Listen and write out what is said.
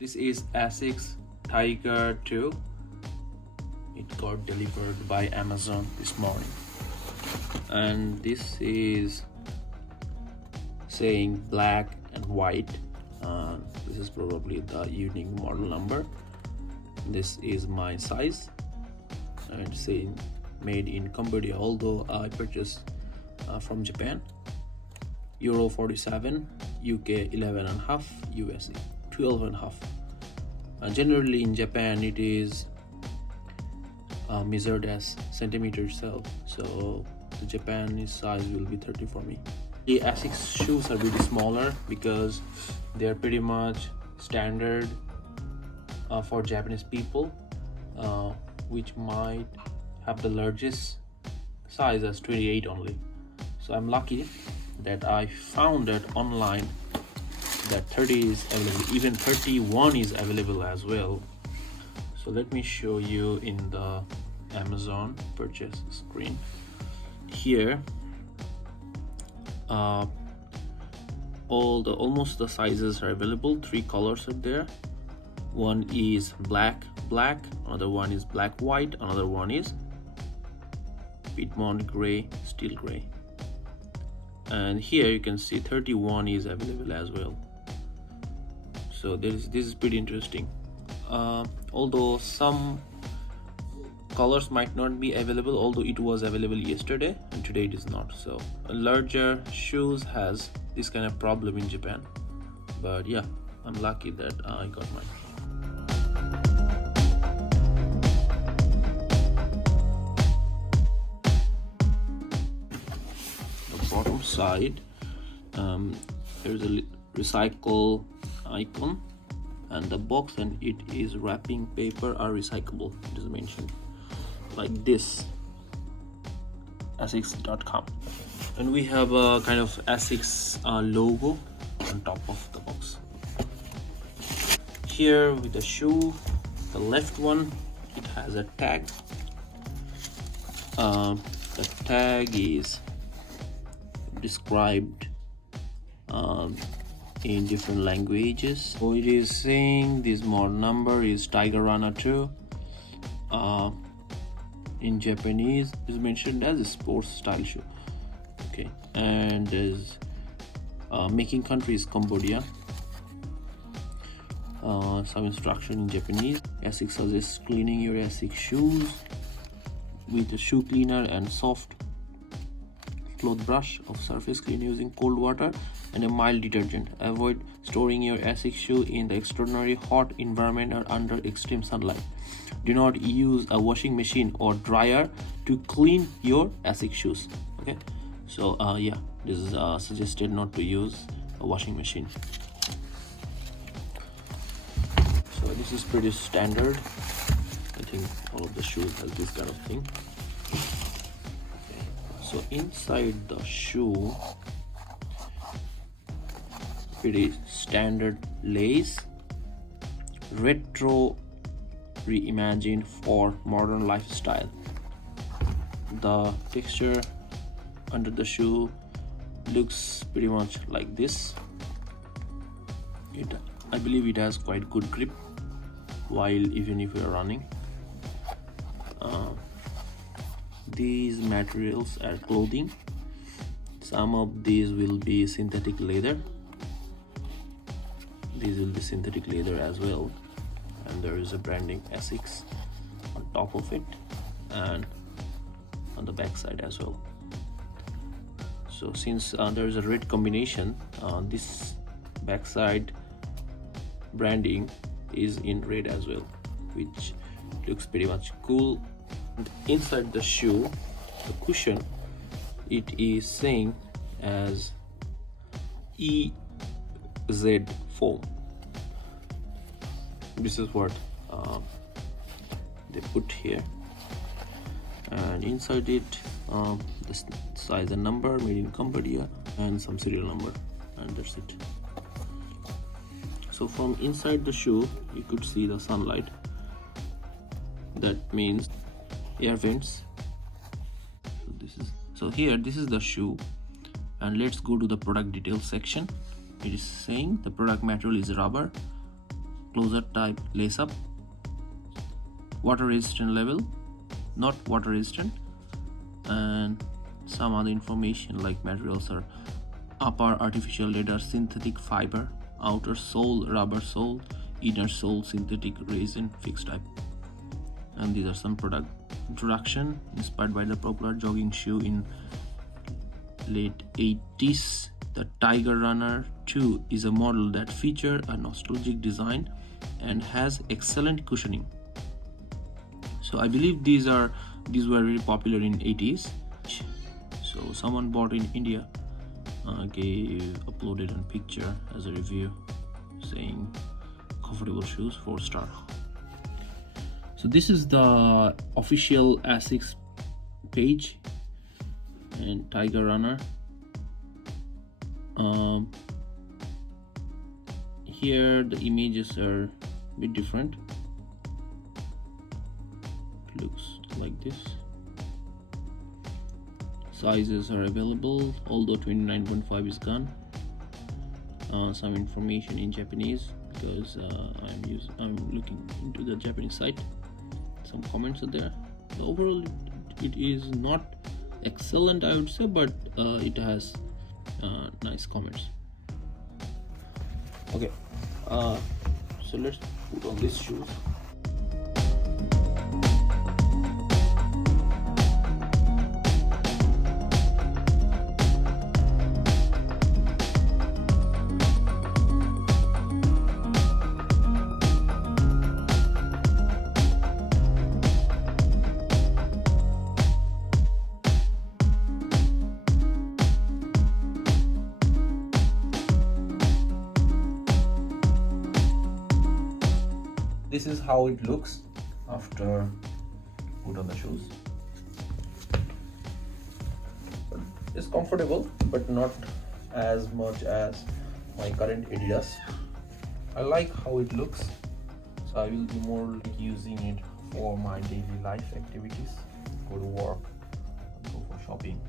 This is Asics Tiger 2. It got delivered by Amazon this morning, and this is saying black and white. This is probably the unique model number. This is my size, and saying made in Cambodia, although I purchased from Japan. Euro 47, UK 11.5, USA 12.5. Generally in Japan it is measured as centimeter itself, so the Japanese size will be 30 for me. The Asics shoes are really smaller because they are pretty much standard for Japanese people, which might have the largest size as 28 only. So I'm lucky that I found that online that 30 is available, even 31 is available as well. So let me show you in the Amazon purchase screen. Here almost the sizes are available. 3 colors are there. One is black, another one is black white, another one is Piedmont gray, steel gray. And here you can see 31 is available as well. So this is pretty interesting. Although some colors might not be available, although it was available yesterday and today it is not. So larger shoes has this kind of problem in Japan, but yeah, I'm lucky that I got mine. Bottom side, there's a recycle icon, and the box and it is wrapping paper are recyclable. It is mentioned like this, asics.com, and we have a kind of Asics logo on top of the box. Here with the shoe, the left one, it has a tag. The tag is described in different languages. So it is saying this model number is Tiger Runner 2. In Japanese is mentioned as a sports style shoe. Okay, and is making country is Cambodia. Some instruction in Japanese. Asics suggests cleaning your Asics shoes with a shoe cleaner and soft cloth brush of surface clean using cold water and a mild detergent. Avoid storing your Asics shoe in the extraordinary hot environment or under extreme sunlight. Do not use a washing machine or dryer to clean your Asics shoes. Okay, so yeah, this is suggested not to use a washing machine. So this is pretty standard. I think all of the shoes have this kind of thing. So inside the shoe, pretty standard lace, retro reimagined for modern lifestyle. The texture under the shoe looks pretty much like this. I believe it has quite good grip even if you're running. These materials are clothing. Some of these will be synthetic leather. These will be synthetic leather as well, and there is a branding Asics on top of it and on the back side as well. So since there is a red combination, this backside branding is in red as well, which looks pretty much cool. And inside the shoe, the cushion, it is saying as EZFOAM. This is what they put here, and inside it the size and number, made in Cambodia, and some serial number, and that's it. So from inside the shoe you could see the sunlight. That means air vents. So this is the shoe, and let's go to the product details section. It is saying the product material is rubber, closer type lace up, water resistant label, not water resistant, and some other information like materials are upper artificial leather synthetic fiber, outer sole rubber sole, inner sole synthetic resin fixed type. And these are some product introduction. Inspired by the popular jogging shoe in late 80s, the Tiger Runner 2 is a model that features a nostalgic design and has excellent cushioning. So I believe these were very popular in 80s. So someone bought in India, uploaded a picture as a review saying comfortable shoes 4-star. So this is the official Asics page and Tiger Runner. Here the images are a bit different. It looks like this. Sizes are available, although 29.5 is gone. Some information in Japanese because I'm looking into the Japanese site. Some comments are there. Overall, it is not excellent, I would say, but it has nice comments. Okay, so let's put on these shoes. This is how it looks after put on the shoes. It's comfortable, but not as much as my current Adidas. I like how it looks, so I will be more using it for my daily life activities. Go to work, go for shopping.